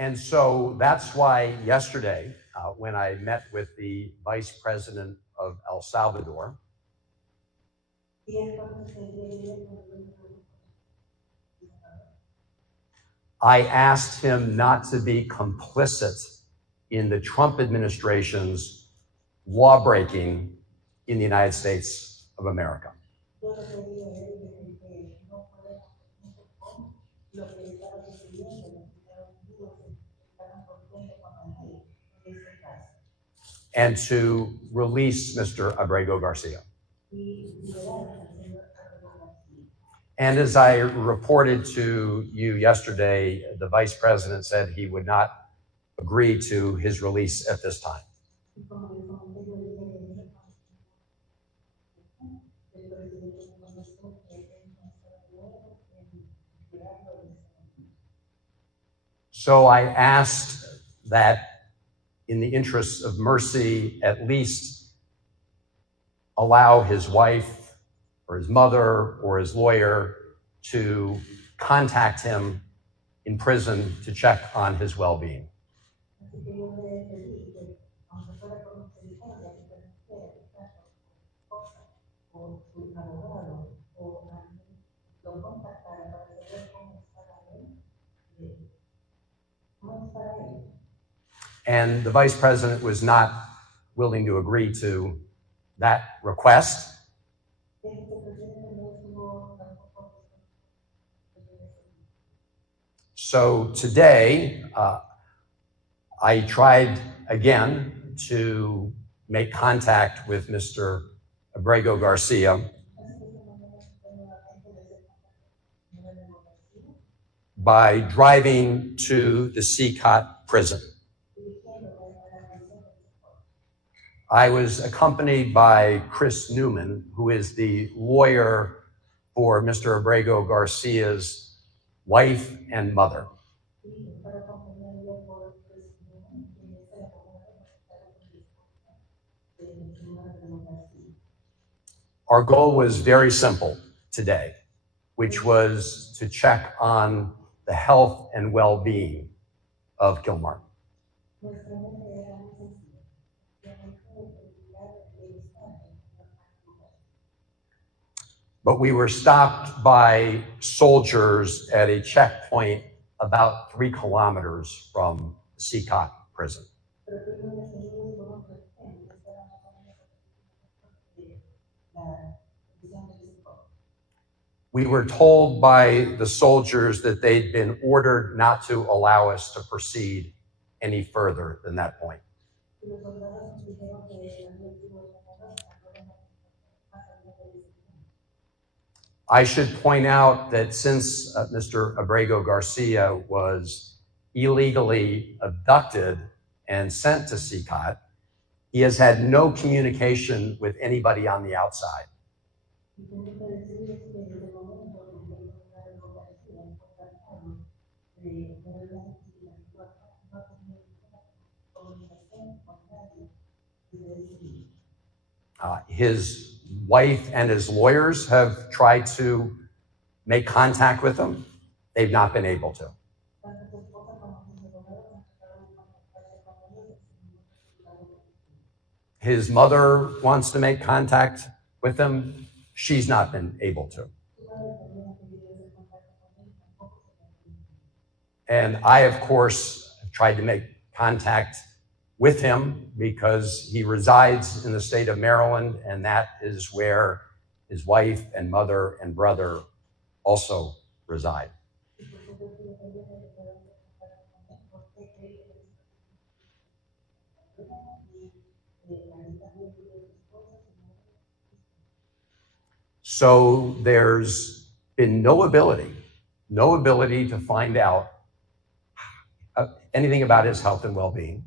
And so that's why yesterday, when I met with the vice president of El Salvador, I asked him not to be complicit in the Trump administration's law breaking in the United States of America. And to release Mr. Abrego Garcia. And as I reported to you yesterday, the vice president said he would not agree to his release at this time. So I asked that, in the interests of mercy, at least allow his wife or his mother or his lawyer to contact him in prison to check on his well-being. And the vice president was not willing to agree to that request. So today, I tried again to make contact with Mr. Abrego Garcia by driving to the CCOT prison. I was accompanied by Chris Newman, who is the lawyer for Mr. Abrego Garcia's wife and mother. Our goal was very simple today, which was to check on the health and well-being of Kilmar. But we were stopped by soldiers at a checkpoint about 3 kilometers from the CCOT prison. We were told by the soldiers that they'd been ordered not to allow us to proceed any further than that point. I should point out that since Mr. Abrego Garcia was illegally abducted and sent to CCOT, he has had no communication with anybody on the outside. His wife and his lawyers have tried to make contact with him. They've not been able to. His mother wants to make contact with him. She's not been able to. And I, of course, tried to make contact with him because he resides in the state of Maryland, and that is where his wife and mother and brother also reside. So there's been no ability to find out anything about his health and well-being.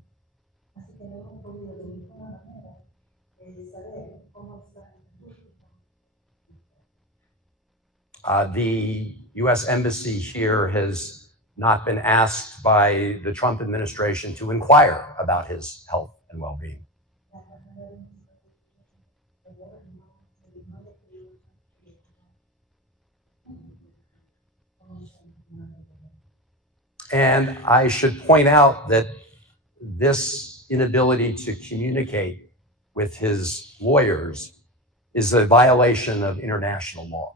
The U.S. Embassy here has not been asked by the Trump administration to inquire about his health and well-being. And I should point out that this inability to communicate with his lawyers is a violation of international law.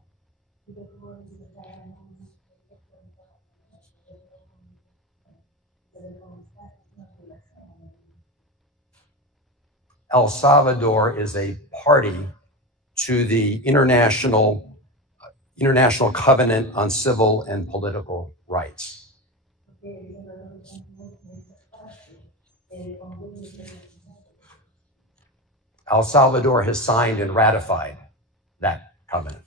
El Salvador is a party to the International Covenant on Civil and Political Rights. El Salvador has signed and ratified that covenant.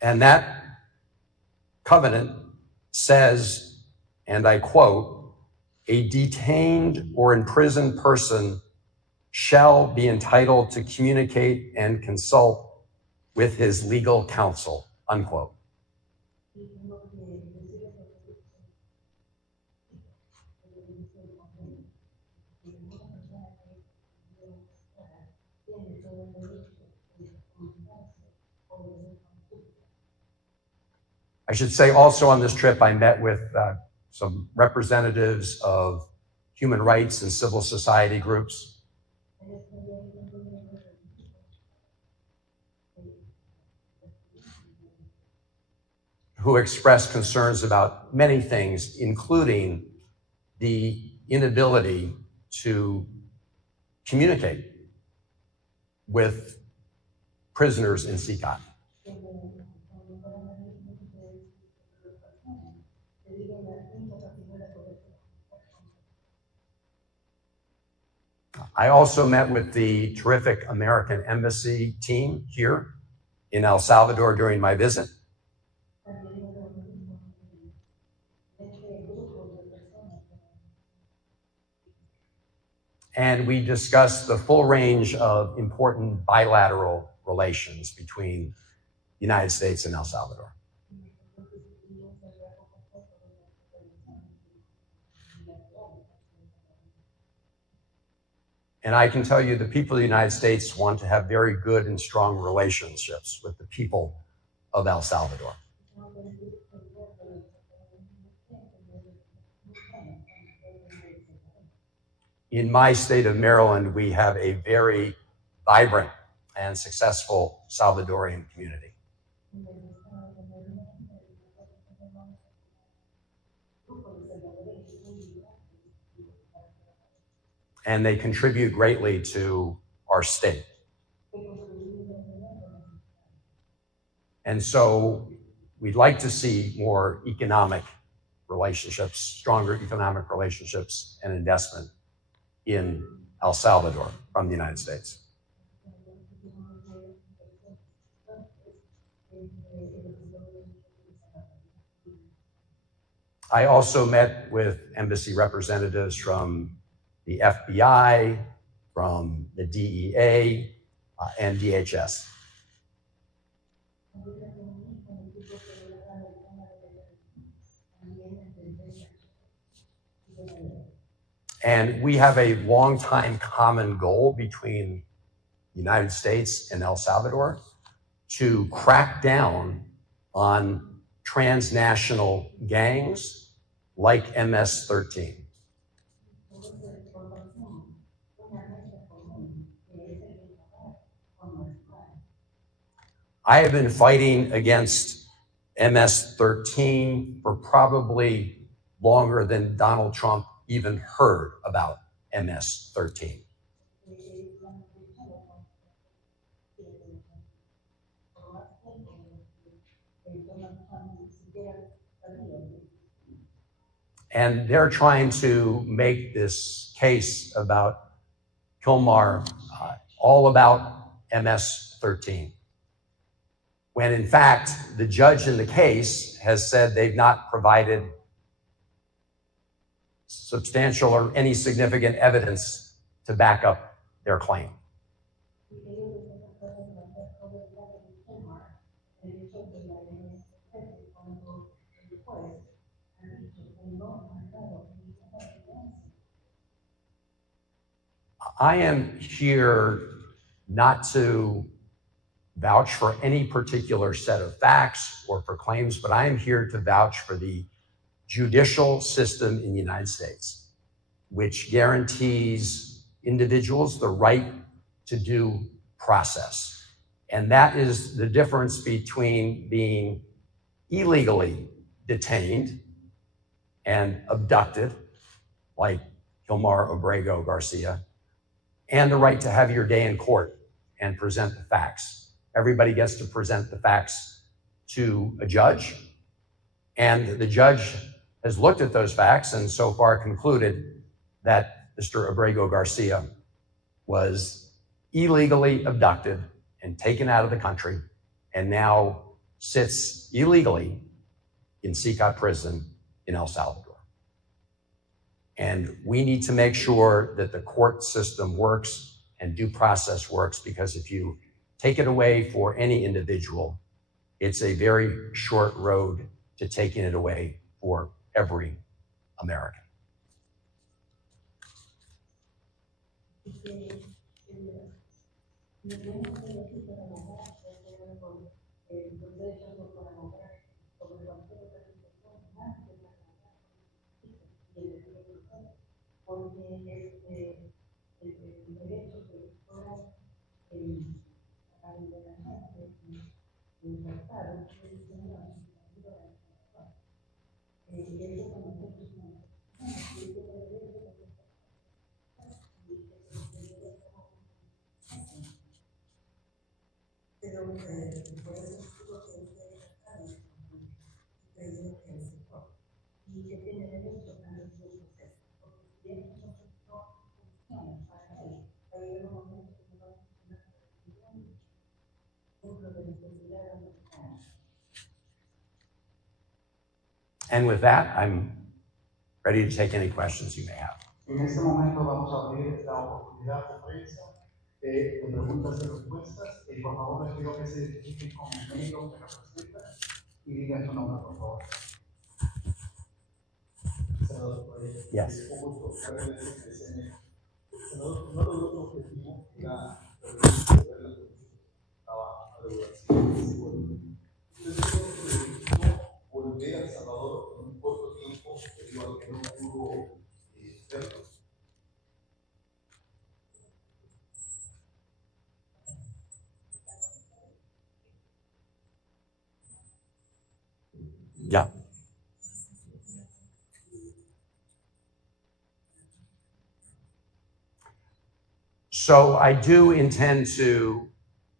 And that covenant says, and I quote, "A detained or imprisoned person shall be entitled to communicate and consult with his legal counsel," unquote. I should say also on this trip, I met with some representatives of human rights and civil society groups. Who expressed concerns about many things, including the inability to communicate with prisoners in CICAT. I also met with the terrific American Embassy team here in El Salvador during my visit. And we discussed the full range of important bilateral relations between the United States and El Salvador. And I can tell you the people of the United States want to have very good and strong relationships with the people of El Salvador. In my state of Maryland, we have a very vibrant and successful Salvadorian community. And they contribute greatly to our state. And so we'd like to see more economic relationships, stronger economic relationships and investment in El Salvador from the United States. I also met with embassy representatives from the FBI, from the DEA, and DHS. And we have a long-time common goal between the United States and El Salvador to crack down on transnational gangs like MS-13. I have been fighting against MS-13 for probably longer than Donald Trump even heard about MS-13. And they're trying to make this case about Kilmar all about MS-13. When in fact, the judge in the case has said they've not provided substantial or any significant evidence to back up their claim. I am here not to vouch for any particular set of facts or for claims, but I am here to vouch for the judicial system in the United States, which guarantees individuals the right to due process. And that is the difference between being illegally detained and abducted, like Kilmar Abrego Garcia, and the right to have your day in court and present the facts. Everybody gets to present the facts to a judge, and the judge has looked at those facts and so far concluded that Mr. Abrego Garcia was illegally abducted and taken out of the country and now sits illegally in CICA prison in El Salvador. And we need to make sure that the court system works and due process works, because if you take it away for any individual, it's a very short road to taking it away for every American. And with that, I'm ready to take any questions you may have. En este momento vamos a abrir la oportunidad de prensa, de preguntas y respuestas. Por favor, les pido que se identifiquen con el medio que representan y digan su nombre, por favor. Senador, yes. Senador, uno de los objetivos era resolver la volver a El Salvador en un corto tiempo debido a que no pudo verlo. Yeah. So I do intend to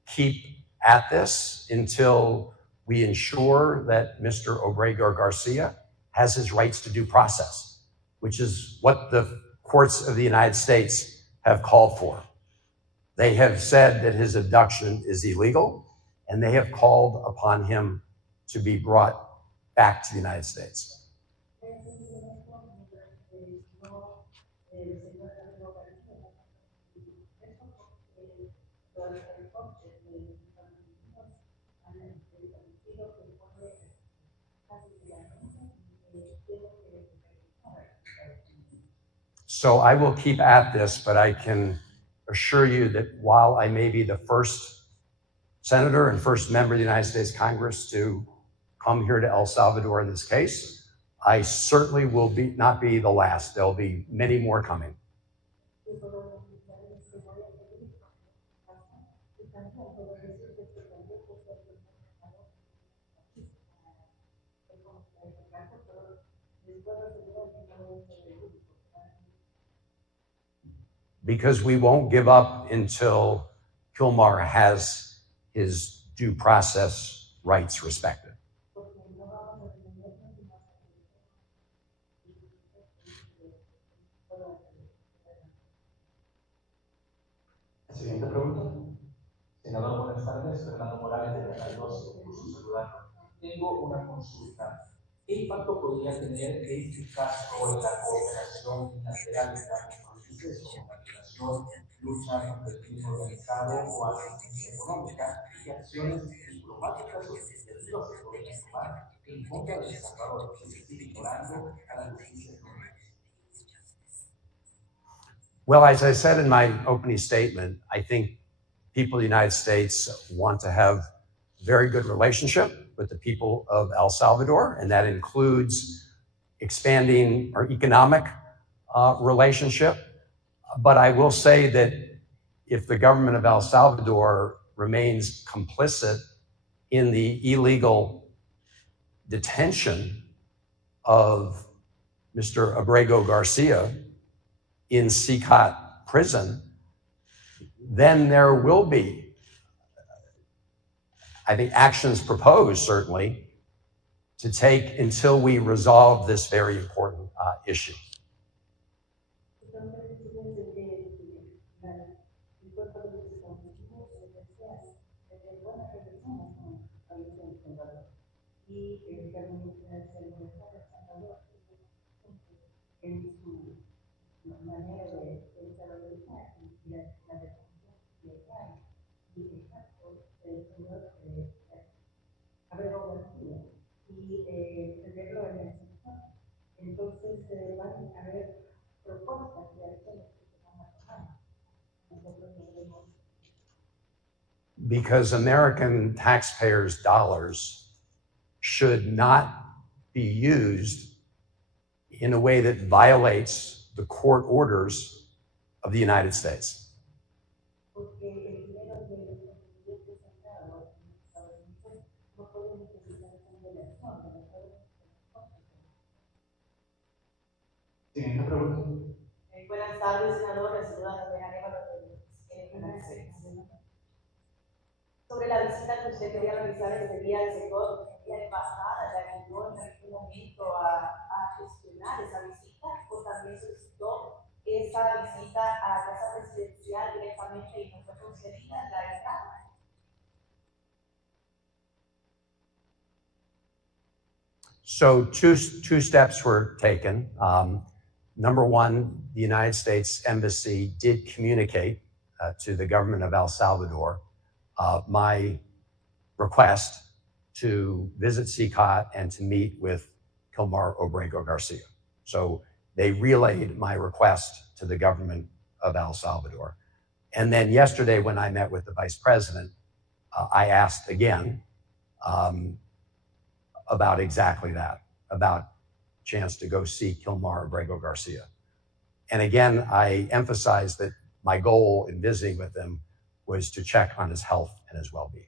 keep at this until we ensure that Mr. Abrego Garcia has his rights to due process, which is what the courts of the United States have called for. They have said that his abduction is illegal, and they have called upon him to be brought back to the United States. So I will keep at this, but I can assure you that while I may be the first senator and first member of the United States Congress to come here to El Salvador in this case, I certainly will not be the last. There'll be many more coming. Because we won't give up until Kilmar has his due process rights respected. Siguiente pregunta. Senador, buenas tardes. Fernando Morales de Canal 12, un gusto saludarlo. Tengo una consulta. ¿Qué impacto podría tener este caso en la cooperación bilateral entre ambos países, como cooperación, lucha contra el crimen organizado o asistencia económica, y qué acciones diplomáticas o legislativas se podrían tomar en contra de El Salvador, que se sigue ignorando a la justicia estadounidense? Well, as I said in my opening statement, I think people of the United States want to have very good relationship with the people of El Salvador, and that includes expanding our economic relationship. But I will say that if the government of El Salvador remains complicit in the illegal detention of Mr. Abrego Garcia in Sikhat prison, then there will be, I think, actions proposed, certainly, to take until we resolve this very important issue. Because American taxpayers' dollars should not be used in a way that violates the court orders of the United States. Siguiente pregunta. Buenas tardes, senador. La saluda también Arévalo del Canal 6. Sobre la visita que usted quería realizar este día al sector, la embajada le ayudó en algún momento a gestionar esa visita, o también solicitó esa visita a la casa presidencial directamente y no fue concedida la entrada. So two steps were taken. Number one, the United States Embassy did communicate to the government of El Salvador my request to visit Sikhat and to meet with Kilmar Abrego Garcia. So they relayed my request to the government of El Salvador. And then yesterday, when I met with the vice president, I asked again about exactly that, about chance to go see Kilmar Abrego Garcia. And again, I emphasized that my goal in visiting with him was to check on his health and his well-being.